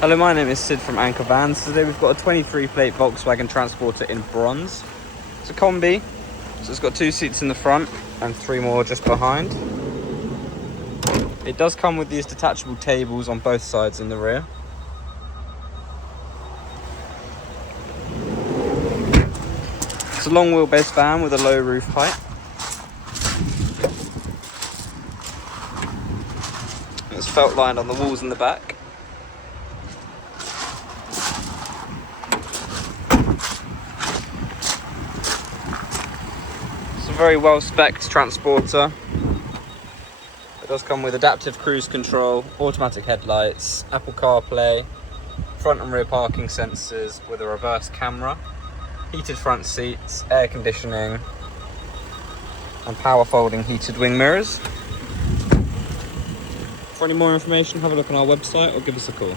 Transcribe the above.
Hello, my name is Sid from Anchor Vans. Today we've got a 23 plate Volkswagen Transporter in bronze. It's a combi, so it's got 2 seats in the front and 3 more just behind. It does come with these detachable tables on both sides in the rear. It's a long wheelbase van with a low roof height. It's felt lined on the walls in the back. It's a very well spec'd transporter. It does come with adaptive cruise control, automatic headlights, Apple CarPlay, front and rear parking sensors with a reverse camera, heated front seats, air conditioning, and power folding heated wing mirrors. For any more information, have a look on our website or give us a call.